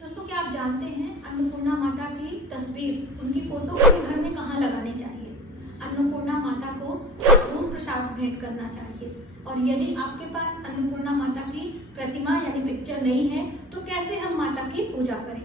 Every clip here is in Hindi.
दोस्तों, क्या आप जानते हैं अन्नपूर्णा माता की तस्वीर, उनकी फोटो अपने घर में कहाँ लगानी चाहिए? अन्नपूर्णा माता को भोग प्रसाद भेंट करना चाहिए। और यदि आपके पास अन्नपूर्णा माता की प्रतिमा यानी पिक्चर नहीं है तो कैसे हम माता की पूजा करें?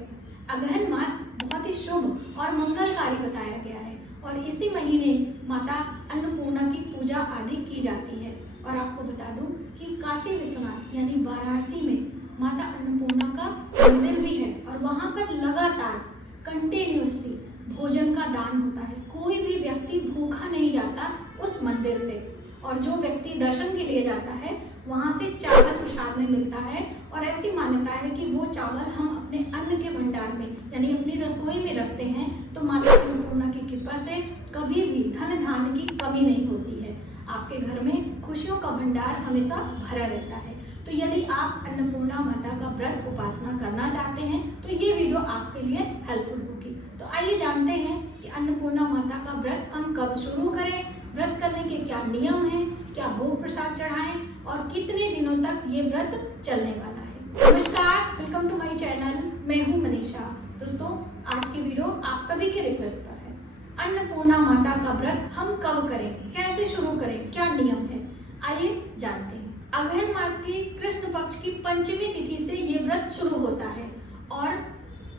अगहन मास बहुत ही शुभ और मंगलकारी बताया गया है और इसी महीने माता अन्नपूर्णा की पूजा आदि की जाती है। और आपको बता दूं कि काशी विश्वनाथ यानी वाराणसी में माता अन्नपूर्णा का मंदिर भी है और वहां पर लगातार कंटिन्यूअसली भोजन का दान होता है। कोई भी व्यक्ति भूखा नहीं जाता उस मंदिर से। और जो व्यक्ति दर्शन के लिए जाता है वहां से चावल प्रसाद में मिलता है और ऐसी मान्यता है कि वो चावल हम अपने अन्न के भंडार में यानी अपनी रसोई में रखते हैं तो माता अन्नपूर्णा की कृपा से कभी भी धन धान्य की कमी नहीं होती है। आपके घर में खुशियों का भंडार हमेशा भरा रहता है। तो यदि आप अन्नपूर्णा माता का व्रत उपासना करना चाहते हैं तो ये वीडियो आपके लिए हेल्पफुल होगी। तो आइए जानते हैं कि अन्नपूर्णा माता का व्रत हम कब शुरू करें, व्रत करने के क्या नियम हैं, क्या भोग प्रसाद चढ़ाएं और कितने दिनों तक ये व्रत चलने वाला है। नमस्कार, वेलकम टू माय चैनल। मैं हूं मनीषा। दोस्तों, आज की वीडियो आप सभी के रिक्वेस्ट पर है। अन्नपूर्णा माता का व्रत हम कब करें, कैसे शुरू करें, क्या नियम है, आइए जानते हैं। अगहन मास की कृष्ण पक्ष की पंचमी तिथि से ये व्रत शुरू होता है और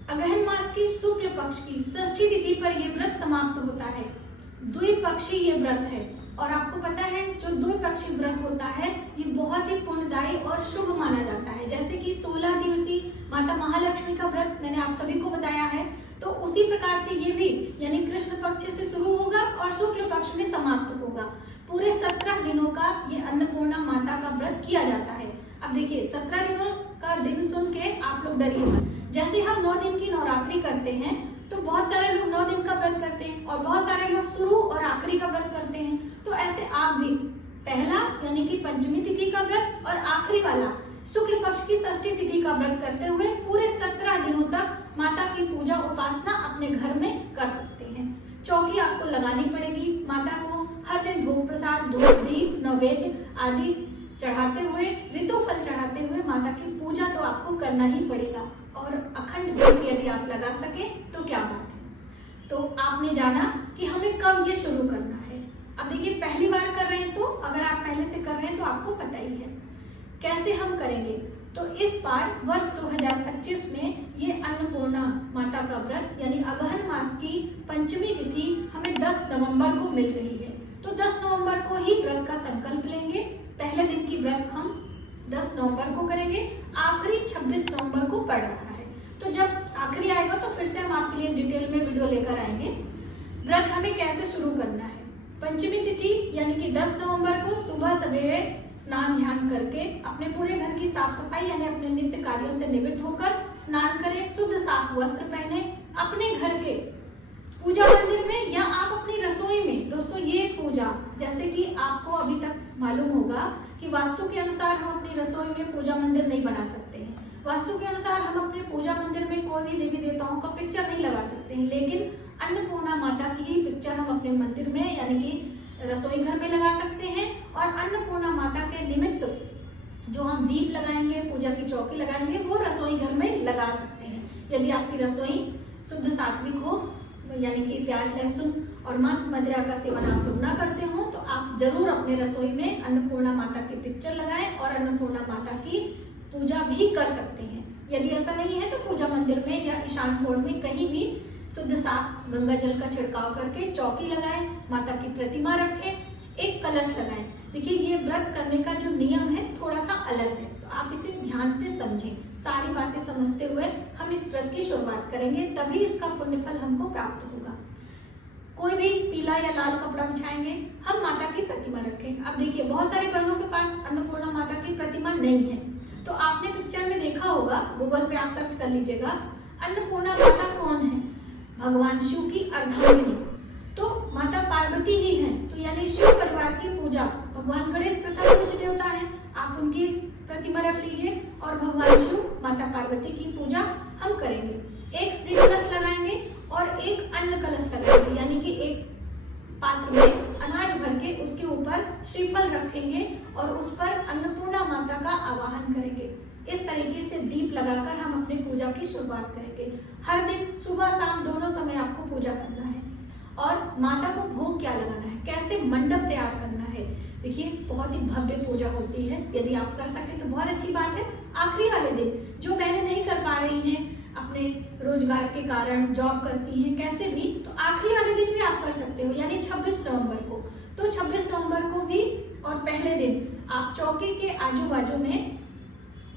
अगहन मास की शुक्ल पक्ष की षष्ठी तिथि पर यह व्रत समाप्त होता है। द्विपक्षी ये व्रत है और आपको पता है जो द्विपक्षी व्रत होता है ये बहुत ही पुण्यदायी और शुभ माना जाता है। जैसे कि 16 दिवसीय माता महालक्ष्मी का व्रत मैंने आप सभी को बताया है, तो उसी प्रकार से ये भी यानी कृष्ण पक्ष से शुरू होगा और शुक्ल पक्ष में समाप्त होगा। पूरे 17 दिनों का ये अन्नपूर्णा माता का व्रत किया जाता है। अब देखिए 17 दिनों का दिन सुन के आप लोग डरिए मत। जैसे हम 9 दिन की नवरात्रि करते हैं तो बहुत सारे लोग 9 दिन का व्रत करते हैं और बहुत सारे लोग शुरू और आखिरी का व्रत करते हैं। तो ऐसे आप भी पहला यानी कि पंचमी तिथि का व्रत और आखिरी वाला शुक्ल पक्ष की षष्ठी तिथि का व्रत करते हुए पूरे 17 दिनों तक माता की पूजा उपासना अपने घर में कर सकते हैं। चौकी आपको लगानी पड़ेगी। माता को हर दिन भोग प्रसाद, धूप, दीप, नैवेद्य आदि चढ़ाते हुए, ऋतुफल चढ़ाते हुए माता की पूजा तो आपको करना ही पड़ेगा। और अखंड दीप यदि आप लगा सके तो क्या बात है। तो आपने जाना कि हमें कब ये शुरू करना है। अब देखिए पहली बार कर रहे हैं तो अगर आप पहले से कर रहे हैं तो आपको पता ही है कैसे हम करेंगे। तो इस बार वर्ष 2025 में ये अन्नपूर्णा माता का व्रत यानी अगहन मास की पंचमी तिथि हमें 10 नवंबर को मिल रही है। तो 10 नवंबर को ही व्रत का संकल्प लेंगे। पहले दिन की व्रत हम 10 नवंबर को करेंगे, आखिरी 26 नवंबर को पड़ रहा है। तो जब आखिरी आएगा तो फिर से हम आपके लिए डिटेल में वीडियो लेकर आएंगे। व्रत हमें कैसे शुरू करना है। पंचमी तिथि यानी कि 10 नवंबर को सुबह सवेरे स्नान ध्यान करके अपने पूरे घर की साफ सफाई यानी अपने नित्य कार्यों से निवृत्त होकर स्नान करें, शुद्ध साफ वस्त्र पहने, अपने घर के पूजा मंदिर में या आप अपनी रसोई में। दोस्तों, ये पूजा जैसे कि आपको अभी तक मालूम होगा कि वास्तु के अनुसार हम अपनी रसोई में पूजा मंदिर नहीं बना सकते हैं। वास्तु के अनुसार हम अपने पूजा मंदिर में कोई भी देवी देवताओं का पिक्चर नहीं लगा सकते हैं, लेकिन अन्नपूर्णा माता की ही पिक्चर हम अपने मंदिर में यानी कि रसोई घर में लगा सकते हैं। और अन्नपूर्णा माता के निमित्त जो हम दीप लगाएंगे, पूजा की चौकी लगाएंगे, वो रसोई घर में लगा सकते हैं। यदि आपकी रसोई शुद्ध सात्विक हो यानी कि प्याज, लहसुन और मांस मदिरा का सेवन आप लोग ना करते हो तो आप जरूर अपने रसोई में अन्नपूर्णा माता की पिक्चर लगाएं और अन्नपूर्णा माता की पूजा भी कर सकते हैं। यदि ऐसा नहीं है तो पूजा मंदिर में या ईशान कोण में कहीं भी शुद्ध साफ गंगा जल का छिड़काव करके चौकी लगाएं, माता की प्रतिमा रखें, एक कलश लगाएं। देखिए ये व्रत करने का जो नियम है थोड़ा सा अलग है, तो आप इसे ध्यान से समझें। सारी बातें समझते हुए हम इस व्रत की शुरुआत करेंगे, तभी इसका पुण्यफल हमको प्राप्त होगा। कोई भी पीला या लाल कपड़ा बिछाएंगे, हम माता की प्रतिमा रखें। अब देखिए बहुत सारे बहनों के पास अन्नपूर्णा माता की प्रतिमा नहीं है, तो आपने पिक्चर में देखा होगा, गूगल पे आप सर्च कर लीजिएगा अन्नपूर्णा माता कौन है। भगवान शिव की अर्धांगिनी तो माता पार्वती ही हैं। तो यानी शिव परिवार की पूजा, भगवान गणेश प्रथम पूज्य देवता है, आप उनकी प्रतिमा रख लीजिए और भगवान शिव, माता पार्वती की पूजा हम करेंगे। एक श्री कलश लगाएंगे और एक अन्न कलश लगाएंगे, यानी कि एक पात्र में अनाज भर के उसके ऊपर श्रीफल रखेंगे और उस पर अन्नपूर्णा माता का आवाहन करेंगे। इस तरीके से दीप लगाकर हम अपने पूजा की शुरुआत करेंगे। हर दिन सुबह शाम दोनों समय आपको पूजा करना है। और माता को भोग क्या लगाना है, कैसे मंडप तैयार करना है, देखिए बहुत ही भव्य पूजा होती है। यदि आप कर सके तो बहुत अच्छी बात है। आखिरी वाले दिन जो बहनें नहीं कर पा रही हैं, अपने रोजगार के कारण जॉब करती हैं, कैसे भी, तो आखिरी वाले दिन भी आप कर सकते हो, यानी 26 नवंबर को। तो 26 नवंबर को भी और पहले दिन आप चौकी के आजू बाजू में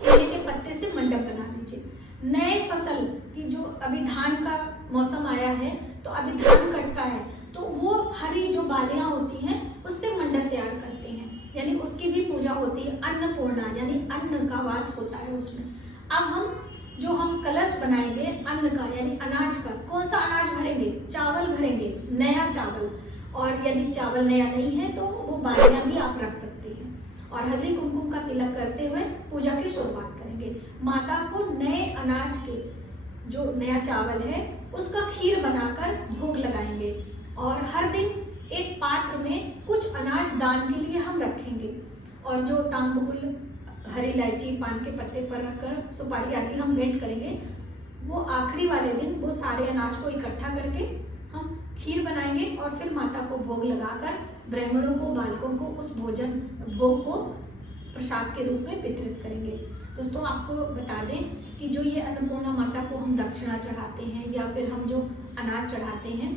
केले के पत्ते से मंडप बना लीजिए। नए फसल की जो अभी धान का मौसम आया है, तो अभी धान कटता है, तो वो हरी जो बालियां होती हैं उससे मंडप तैयार करते हैं, यानी उसकी भी पूजा होती है। अन्नपूर्णा यानी अन्न का वास होता है उसमें। अब हम कलश बनाएंगे अन्न का, यानी अनाज का। कौन सा अनाज भरेंगे? चावल भरेंगे, नया चावल। और यदि चावल नया नहीं है तो वो बालियां भी आप रख सकते हैं। और हल्दी कुमकुम का तिलक करते हुए पूजा की शुरुआत करेंगे। माता को नए अनाज के, जो नया चावल है उसका खीर बनाकर भोग लगाएंगे। और हर दिन एक पात्र में कुछ अनाज दान के लिए हम रखेंगे। और जो तांबुल, हरी इलायची, पान के पत्ते पर रखकर सुपारी आदि हम भेंट करेंगे, वो आखिरी वाले दिन वो सारे अनाज को इकट्ठा करके हम खीर बनाएंगे और फिर माता को भोग लगाकर ब्राह्मणों को, बालकों को उस भोग को प्रसाद के रूप में वितरित करेंगे। दोस्तों, आपको बता दें कि जो ये अन्नपूर्णा माता को हम दक्षिणा चढ़ाते हैं या फिर हम जो अनाज चढ़ाते हैं,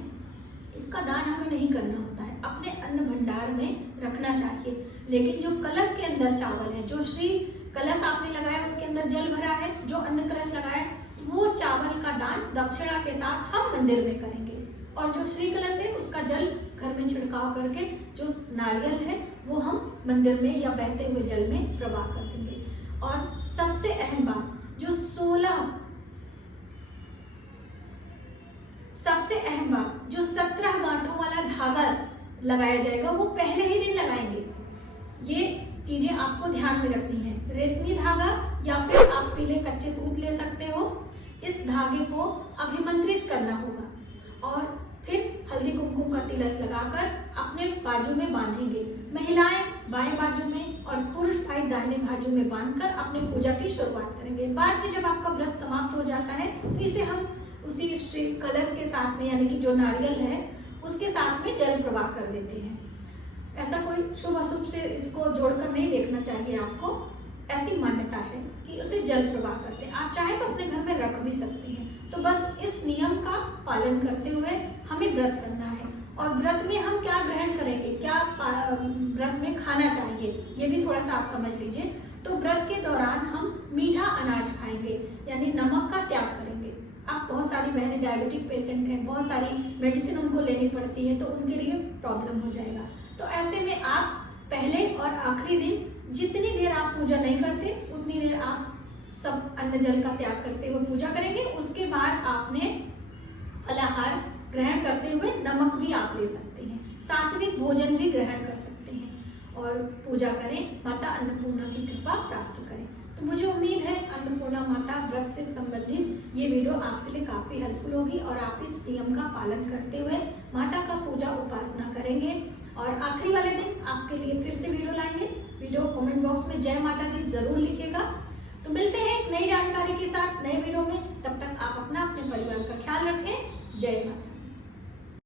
इसका दान हमें नहीं करना होता है, अपने अन्न भंडार में रखना चाहिए। लेकिन जो कलश के अंदर चावल है, जो श्री कलश आपने लगाया उसके अंदर जल भरा है, जो अन्न कलश लगाया, वो चावल का दान दक्षिणा के साथ हम मंदिर में करेंगे। और जो श्री कलश है उसका जल घर में छिड़काव करके जो नारियल है वो हम मंदिर में या बहते हुए जल में प्रवाह कर देंगे। और सबसे अहम बात, जो 17 गांठों वाला धागा लगाया जाएगा वो पहले ही दिन लगाएंगे। ये चीजें आपको ध्यान में रखनी है। रेशमी धागा या फिर आप पीले कच्चे सूत ले सकते हो। इस धागे को अभिमंत्रित करना होगा और फिर हल्दी कुमकुम का तिलक लगाकर अपने बाजू में बांधेंगे। महिलाएं बाएं बाजू में और पुरुष भाई दाहिने बाजू में बांधकर अपने पूजा की शुरुआत करेंगे। बाद में जब आपका व्रत समाप्त हो जाता है तो इसे हम उसी श्री कलश के साथ में, यानी कि जो नारियल है उसके साथ में जल प्रवाह कर देते हैं। ऐसा कोई शुभ अशुभ से इसको जोड़कर नहीं देखना चाहिए आपको। ऐसी मान्यता है कि उसे जल प्रवाह करते हैं। आप चाहे तो अपने घर में रख भी सकते हैं। तो बस इस नियम का पालन करते हुए हमें व्रत करना है। और व्रत में हम क्या ग्रहण करेंगे, क्या व्रत में खाना चाहिए, ये भी थोड़ा सा आप समझ लीजिए। तो व्रत के दौरान हम मीठा अनाज खाएंगे, यानी नमक का त्याग करेंगे। आप बहुत सारी बहनें डायबिटिक पेशेंट हैं, बहुत सारी मेडिसिन उनको लेनी पड़ती है, तो उनके लिए प्रॉब्लम हो जाएगा। तो ऐसे में आप पहले और आखिरी दिन जितनी देर आप पूजा नहीं करते उतनी देर आप सब अन्न जल का त्याग करते हुए पूजा करेंगे। उसके बाद आपने फलाहार ग्रहण करते हुए नमक भी आप ले सकते हैं, सात्विक भोजन भी ग्रहण कर सकते हैं और पूजा करें, माता अन्नपूर्णा की कृपा प्राप्त करें। तो मुझे उम्मीद है अन्नपूर्णा माता व्रत से संबंधित ये वीडियो आपके लिए काफी हेल्पफुल होगी और आप इस नियम का पालन करते हुए माता का पूजा उपासना करेंगे। और आखिरी वाले दिन आपके लिए फिर से वीडियो लाएंगे। वीडियो कमेंट बॉक्स में जय माता दी जरूर लिखिएगा। तो मिलते हैं एक नई जानकारी के साथ नए वीडियो में। तब तक आप अपने परिवार का ख्याल रखें। जय माता।